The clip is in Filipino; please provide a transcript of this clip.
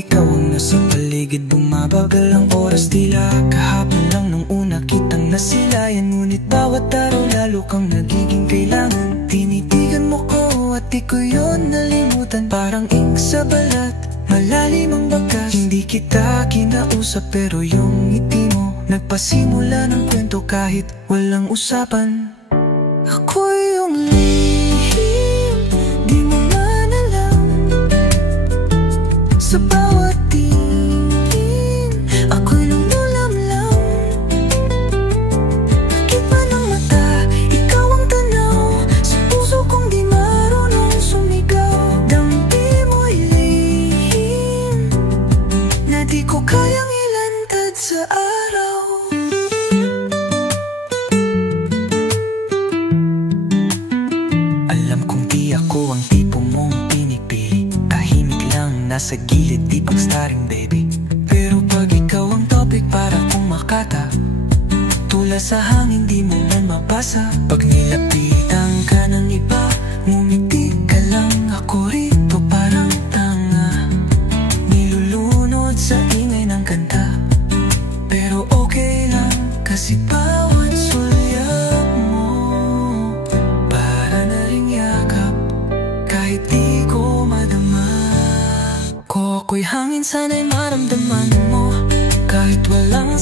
ikaw ang nasa paligid, bumabagal ang oras, tila kahapon lang nung una kitang nasilayan. Ngunit bawat araw lalo kang nagiging kailangan. Tinitigan mo ko at di ko yun nalimutan. Parang ink sa balat, malalim ang bakas. Hindi kita kinausap pero yung ngiti mo nagpasimula ng kwento kahit walang usapan. Ako yung lihim, di mo man alam. Sa bawat tingin, ako'y lumulamlam. Kita ng mata, ikaw ang tanaw. Sa puso kong di marunong sumigaw. Dampi mo'y lihim na di ko kayang ilantad sa araw. Alam kong di ako ang tipo mong pinipili, tahimik lang nasa gilid, di pang starring baby. Pero pag ikaw ang topic para kong makata, tula sa hangin di mo man mabasa. Pag nilapitan ka ng iba, ngumiti ka lang, ako rito parang tanga. Nilulunod sa ingay ng kanta, pero okay lang kasi bawat sulyap mo para na ring yakap kahit di ko madama. Ko ako'y hangin, sana'y maramdaman mo kahit walang